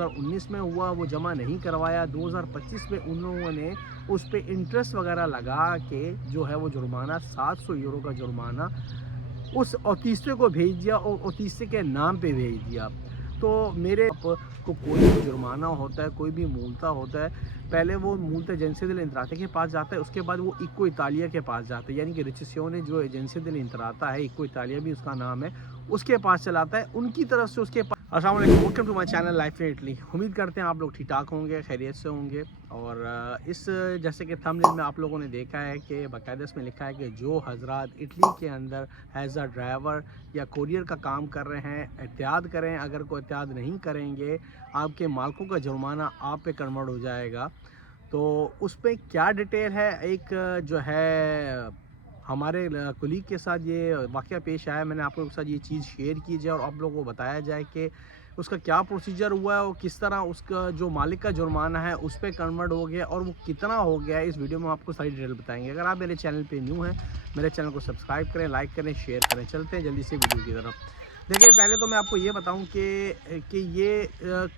2019 में हुआ वो जमा नहीं करवाया, 2025 में उन्होंने उस पे इंटरेस्ट वगैरह लगा के जो है वो जुर्माना 700 यूरो का जुर्माना उस ऑफिसर को भेज दिया और ऑफिसर के नाम पे भेज दिया। तो मेरे को कोई भी जुर्माना होता है, कोई भी मुल्ता होता है, पहले वो मुल्ता एजेंसी दिल इंतराते के पास जाता है, उसके बाद वो इको इतालिया के पास जाता है, यानी कि रिचेसियोने जो एजेंसी दिल इंतराता है, इको इतालिया भी उसका नाम है, उसके पास चलाता है, उनकी तरफ से उसके पास। अस्सलाम वालेकुम, welcome to my channel life in Italy. उम्मीद करते हैं आप लोग ठीक ठाक होंगे, खैरियत से होंगे। और इस जैसे कि थंबनेल में आप लोगों ने देखा है कि बाकायदा इसमें लिखा है कि जो हजरात इटली के अंदर एज अ ड्राइवर या कोरियर का काम कर रहे हैं, एहतियात करें। अगर कोई एहतियात नहीं करेंगे, आपके मालिकों का जुर्माना आप पे कन्वर्ट हो जाएगा। तो उस पर क्या डिटेल है, एक जो है हमारे कुलीग के साथ ये वाक़या पेश आया, मैंने आप लोगों के साथ ये चीज़ शेयर की जाए और आप लोगों को बताया जाए कि उसका क्या प्रोसीजर हुआ है और किस तरह उसका जो मालिक का जुर्माना है उस पे कन्वर्ट हो गया और वो कितना हो गया है। इस वीडियो में आपको सारी डिटेल बताएंगे। अगर आप मेरे चैनल पे न्यू हैं, मेरे चैनल को सब्सक्राइब करें, लाइक करें, शेयर करें। चलते हैं जल्दी से वीडियो की तरफ। देखिए, पहले तो मैं आपको ये बताऊं कि ये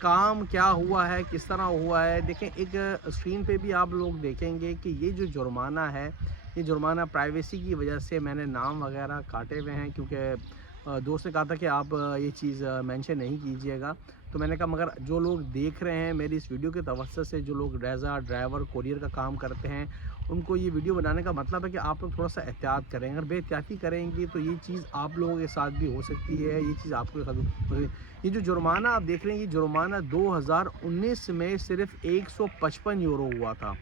काम क्या हुआ है, किस तरह हुआ है। देखें, एक स्क्रीन पे भी आप लोग देखेंगे कि ये जो जुर्माना है, ये जुर्माना प्राइवेसी की वजह से मैंने नाम वगैरह काटे हुए हैं, क्योंकि दोस्त ने कहा था कि आप ये चीज़ मेंशन नहीं कीजिएगा। तो मैंने कहा मगर जो लोग देख रहे हैं मेरी इस वीडियो के तवज्जो से, जो लोग रेज़ा ड्राइवर कोरियर का काम करते हैं, उनको ये वीडियो बनाने का मतलब है कि आप लोग थोड़ा सा एहतियात करें। अगर बेहतियाती करेंगे तो ये चीज़ आप लोगों के साथ भी हो सकती है, ये चीज़ आपके साथ हो सकती है। ये जो जुर्माना आप देख रहे हैं, ये जुर्माना 2019 में सिर्फ 155 यूरो हुआ था।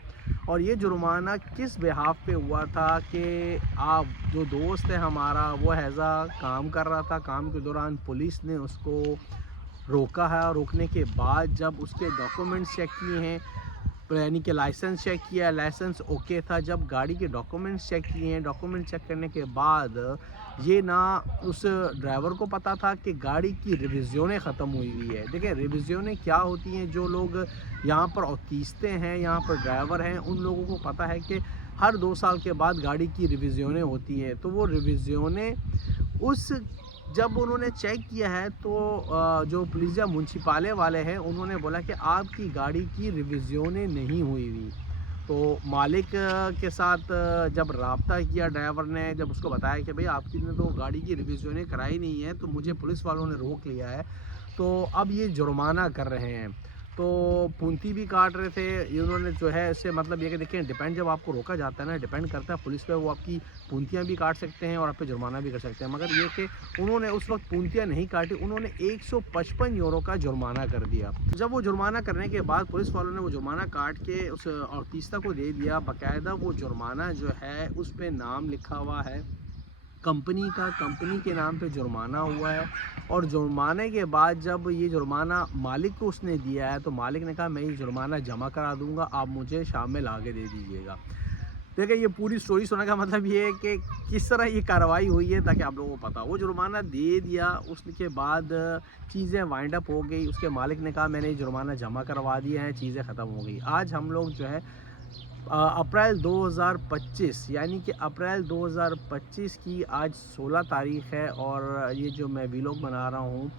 और ये जुर्माना किस बिहाफ पे हुआ था कि आप जो दोस्त है हमारा, वो हैज़ा काम कर रहा था, काम के दौरान पुलिस ने उसको रोका है। रोकने के बाद जब उसके डॉक्यूमेंट्स चेक किए हैं, यानी कि लाइसेंस चेक किया, लाइसेंस ओके था। जब गाड़ी के डॉक्यूमेंट्स चेक किए हैं, डॉक्यूमेंट चेक करने के बाद ये ना उस ड्राइवर को पता था कि गाड़ी की रिविज़नें ख़त्म हुई है। देखिए, रिविज़नें क्या होती हैं, जो लोग यहाँ पर औतीसते हैं, यहाँ पर ड्राइवर हैं, उन लोगों को पता है कि हर 2 साल के बाद गाड़ी की रिविज़नें होती हैं। तो वो रिविज़नें उस जब उन्होंने चेक किया है तो जो पुलिस या म्युनिसिपाले वाले हैं, उन्होंने बोला कि आपकी गाड़ी की रिविज़नें नहीं हुई हुई। तो मालिक के साथ जब रब्ता किया ड्राइवर ने, जब उसको बताया कि भाई आपकी ने तो गाड़ी की रिविज़नें कराई नहीं है, तो मुझे पुलिस वालों ने रोक लिया है, तो अब ये जुर्माना कर रहे हैं। तो पूंती भी काट रहे थे ये उन्होंने, जो है इससे मतलब ये कि देखिए, डिपेंड जब आपको रोका जाता है ना, डिपेंड करता है पुलिस पे, वो आपकी पूंतियाँ भी काट सकते हैं और आप पे जुर्माना भी कर सकते हैं। मगर ये कि उन्होंने उस वक्त पूंतियाँ नहीं काटी, उन्होंने 155 यूरो का जुर्माना कर दिया। जब वो जुर्माना करने के बाद पुलिस वालों ने वो जुर्माना काट के उस आर्टिस्टा को दे दिया। बाकायदा वो जुर्माना जो है उस पर नाम लिखा हुआ है कंपनी का, कंपनी के नाम पे जुर्माना हुआ है। और जुर्माने के बाद जब ये जुर्माना मालिक को उसने दिया है, तो मालिक ने कहा मैं ये जुर्माना जमा करा दूंगा, आप मुझे शाम में लाके दे दीजिएगा। देखिए, ये पूरी स्टोरी सुनने का मतलब ये है कि किस तरह ये कार्रवाई हुई है, ताकि आप लोगों को पता हो। वो जुर्माना दे दिया, उसके बाद चीज़ें वाइंड अप हो गई। उसके मालिक ने कहा मैंने ये जुर्माना जमा करवा दिया है, चीज़ें ख़त्म हो गई। आज हम लोग जो है अप्रैल 2025, यानी कि अप्रैल 2025 की आज 16 तारीख़ है। और ये जो मैं वीलॉग बना रहा हूँ,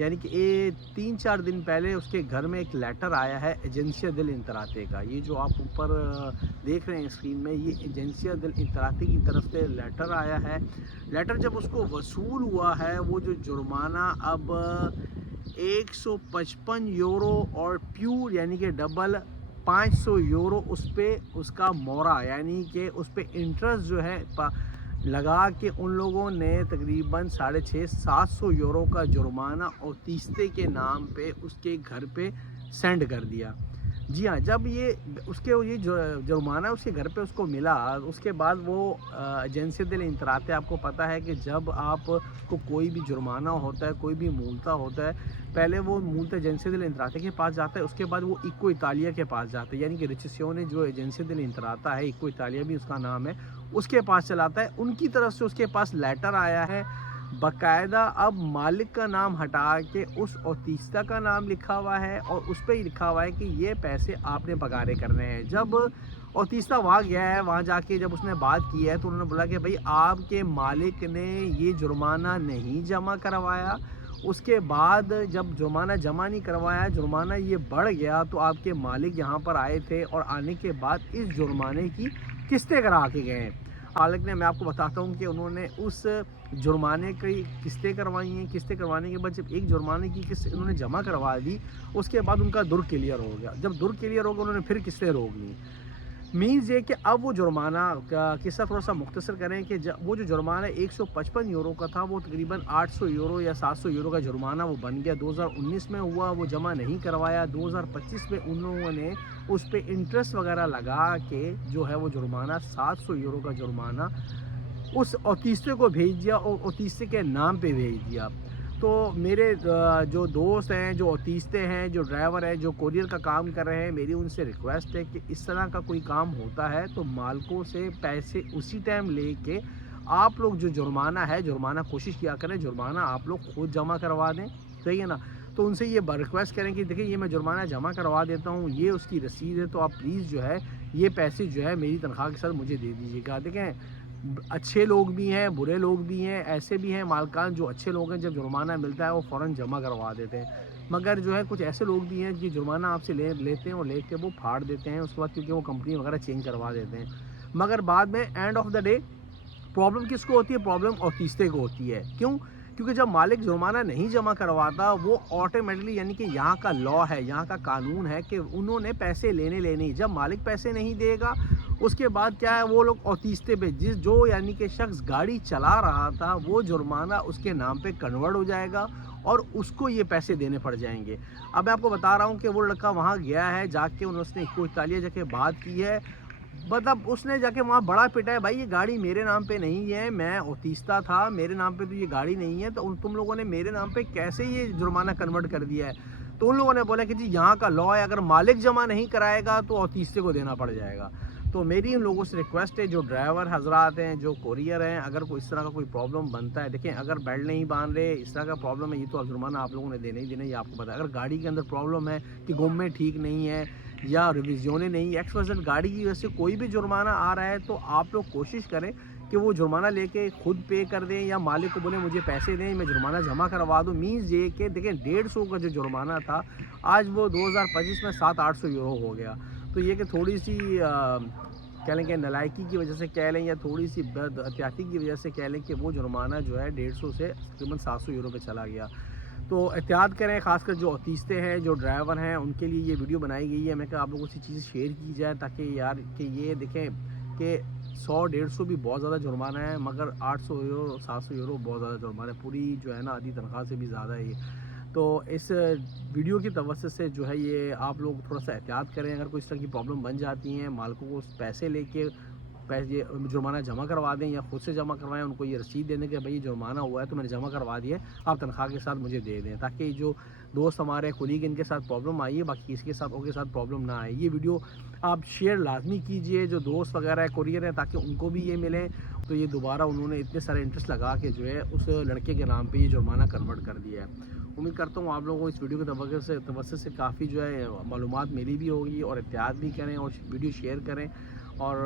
यानी कि ये 3-4 दिन पहले उसके घर में एक लेटर आया है एजेंसिया दिल इंतराते का। ये जो आप ऊपर देख रहे हैं स्क्रीन में, ये एजेंसिया दिल इंतराते की तरफ से लेटर आया है। लेटर जब उसको वसूल हुआ है, वो जो जुर्माना अब 155 यूरो और प्यूर यानी कि डबल 500 यूरो उस पर उसका मोरा, यानी कि उस पर इंटरेस्ट जो है लगा के उन लोगों ने तकरीबन 650-700 यूरो का जुर्माना और तीस्ते के नाम पे उसके घर पे सेंड कर दिया। जी हाँ, जब ये ये जुर्माना उसके घर पे उसको मिला, उसके बाद वो एजेंसी दिल इंतराते, आपको पता है कि जब आपको कोई भी जुर्माना होता है, कोई भी मूलता होता है, पहले वो मूलता एजेंसी दिल इंतराते के पास जाता है, उसके बाद वो इको इतालिया के पास जाता है, यानी कि रिचेसियोने जो एजेंसी दिल इंतराता है, इको इतालिया भी उसका नाम है, उसके पास चलाता है। उनकी तरफ से उसके पास लेटर आया है बाकायदा। अब मालिक का नाम हटा के उस औतीस्ता का नाम लिखा हुआ है और उस पर ही लिखा हुआ है कि ये पैसे आपने पगारे करने हैं। जब औतीस्ता वहाँ गया है, वहाँ जाके जब उसने बात की है, तो उन्होंने बोला कि भाई आपके मालिक ने ये जुर्माना नहीं जमा करवाया اس کے بعد جب جرمانہ جمع نہیں کروایا، جرمانہ یہ بڑھ گیا، تو آپ کے مالک یہاں پر آئے تھے اور آنے کے بعد اس جرمانے کی قسطیں کرا کے گئے ہیں۔ مالک نے، میں آپ کو بتاتا ہوں کہ انہوں نے اس جرمانے کی قسطیں کروائی ہیں۔ قسطیں کروانے کے بعد جب ایک جرمانے کی قسط انہوں نے جمع کروا دی، اس کے بعد ان کا در کلیئر ہو گیا۔ جب در کلیئر ہو گیا، انہوں نے پھر قسطیں روک لیں۔ مینز یہ کہ اب وہ جرمانہ کا قصہ تھوڑا سا مختصر کریں کہ وہ جو جرمانہ 155 یورو کا تھا، وہ تقریباً 800 یورو یا 700 یورو کا جرمانہ وہ بن گیا۔ 2019 میں ہوا، وہ جمع نہیں کروایا۔ 2025 میں انہوں نے اس پہ انٹرسٹ وغیرہ لگا کے جو ہے وہ جرمانہ 700 یورو کا جرمانہ اس اوتیستے کو بھیج دیا اور اوتیستے کے نام پہ بھیج دیا۔ تو میرے جو دوست ہیں، جو اوتیستے ہیں، جو ڈرائیور ہیں، جو کوریئر کا کام کر رہے ہیں، میری ان سے ریکویسٹ ہے کہ اس طرح کا کوئی کام ہوتا ہے تو مالکوں سے پیسے اسی ٹائم لے کے آپ لوگ جو جرمانہ ہے، جرمانہ کوشش کیا کریں جرمانہ آپ لوگ خود جمع کروا دیں، صحیح ہے نا؟ تو ان سے یہ ریکویسٹ کریں کہ دیکھیں یہ میں جرمانہ جمع کروا دیتا ہوں، یہ اس کی رسید ہے، تو آپ پلیز جو ہے یہ پیسے جو ہے میری تنخواہ کے ساتھ مجھے دے دیجیے گا۔ دیکھیں اچھے لوگ بھی ہیں، برے لوگ بھی ہیں، ایسے بھی ہیں مالکان جو اچھے لوگ ہیں، جب جرمانہ ملتا ہے وہ فوراً جمع کروا دیتے ہیں، مگر جو ہے کچھ ایسے لوگ بھی ہیں جو جرمانہ آپ سے لیتے ہیں اور لے کے وہ پھاڑ دیتے ہیں اس کے بعد، کیونکہ وہ کمپنی وغیرہ چینج کروا دیتے ہیں، مگر بعد میں and of the day problem کس کو ہوتی ہے؟ پرابلم اوتیستے کو ہوتی ہے۔ کیوں؟ کیونکہ جب مالک جرمانہ نہیں جمع کرواتا، وہ آٹومیٹکلی، یعنی کہ یہاں کا لا ہے، یہاں کا قانون ہے کہ انہوں نے پیسے لینے، جب مالک پیسے نہیں دے گا اس کے بعد کیا ہے، وہ لوگ اوتیستے پہ جو یعنی کہ شخص گاڑی چلا رہا تھا وہ جرمانہ اس کے نام پہ کنورٹ ہو جائے گا اور اس کو یہ پیسے دینے پڑ جائیں گے۔ اب میں آپ کو بتا رہا ہوں کہ وہ لڑکا وہاں گیا ہے، جا کے اس نے کوئی تالیہ جا کے بات کی ہے، مطلب اس نے جا کے وہاں بڑا پٹا ہے، بھائی یہ گاڑی میرے نام پہ نہیں ہے، میں اوتیستا تھا، میرے نام پہ تو یہ گاڑی نہیں ہے، تو تم لوگوں نے میرے نام پہ کیسے یہ جرمانہ کنورٹ کر دیا ہے؟ تو ان لوگوں نے بولا کہ جی یہاں کا لا ہے، اگر مالک جمع نہیں کرائے گا تو اوتیستے کو دینا پڑ جائے گا۔ تو میری ان لوگوں سے ریکویسٹ ہے، جو ڈرائیور حضرات ہیں، جو کوریئر ہیں، اگر کوئی اس طرح کا کوئی پرابلم بنتا ہے، دیکھیں اگر بیلٹ نہیں باندھ رہے، اس طرح کا پرابلم ہے، یہ تو جرمانہ آپ لوگوں نے دینا ہی دینا، یہ آپ کو پتا ہے۔ اگر گاڑی کے اندر پرابلم ہے کہ گم ٹھیک نہیں ہے یا ریویژنیں نہیں، ایکس گاڑی کی وجہ سے کوئی بھی جرمانہ آ رہا ہے، تو آپ لوگ کوشش کریں کہ وہ جرمانہ لے کے خود پے کر دیں یا مالک کو بولیں مجھے پیسے دیں، میں جرمانہ جمع کروا دوں۔ مینز یہ کہ دیکھیں 150 کا جو جرمانہ تھا آج وہ 2025 میں 700-800 یورو ہو گیا۔ تو یہ کہ تھوڑی سی کہہ لیں کہ نالائکی کی وجہ سے کہہ لیں یا تھوڑی سی بد احتیاطی کی وجہ سے کہہ لیں کہ وہ جرمانہ جو ہے 150 سے تقریباً 700 یورو پہ چلا گیا۔ تو احتیاط کریں، خاص کر جو اوتیستے ہیں، جو ڈرائیور ہیں، ان کے لیے یہ ویڈیو بنائی گئی ہے۔ میں کہا آپ لوگوں سے چیزیں شیئر کی جائے تاکہ یار کہ یہ دیکھیں کہ 100-150 بھی بہت زیادہ جرمانہ ہے، مگر 800 یورو 700 یورو بہت زیادہ جرمانہ ہے، پوری جو ہے نا آدھی تنخواہ سے بھی زیادہ ہے یہ۔ تو اس ویڈیو کی توسط سے جو ہے یہ آپ لوگ تھوڑا سا احتیاط کریں، اگر کوئی اس طرح کی پرابلم بن جاتی ہیں، مالکوں کو پیسے لے کے جرمانہ جمع کروا دیں یا خود سے جمع کروائیں، ان کو یہ رسید دے دیں کہ بھائی جرمانہ ہوا ہے تو میں نے جمع کروا دیا ہے، آپ تنخواہ کے ساتھ مجھے دے دیں، تاکہ جو دوست ہمارے کولیگ ان کے ساتھ پرابلم آئی ہے باقی اس کے ساتھ ان کے ساتھ پرابلم نہ آئے۔ یہ ویڈیو آپ شیئر لازمی کیجئے، جو دوست وغیرہ ہے کوریئر ہیں، تاکہ ان کو بھی یہ ملے، تو یہ دوبارہ انہوں نے اتنے سارے انٹرسٹ لگا کے جو ہے اس لڑکے کے نام پہ یہ جرمانہ کنورٹ کر دیا ہے۔ امید کرتا ہوں آپ لوگوں کو اس ویڈیو کے توسط سے کافی جو ہے معلومات ملی بھی ہوگی، اور احتیاط بھی کریں اور ویڈیو شیئر کریں، اور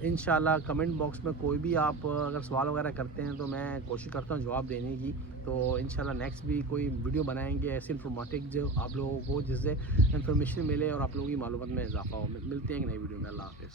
انشاءاللہ کمنٹ باکس میں کوئی بھی آپ اگر سوال وغیرہ کرتے ہیں تو میں کوشش کرتا ہوں جواب دینے کی۔ تو انشاءاللہ نیکسٹ بھی کوئی ویڈیو بنائیں گے ایسے انفارمیٹک جو آپ لوگوں کو جس سے انفارمیشن ملے اور آپ لوگوں کی معلومات میں اضافہ ہو۔ ملتے ہیں ایک نئی ویڈیو میں، اللہ حافظ۔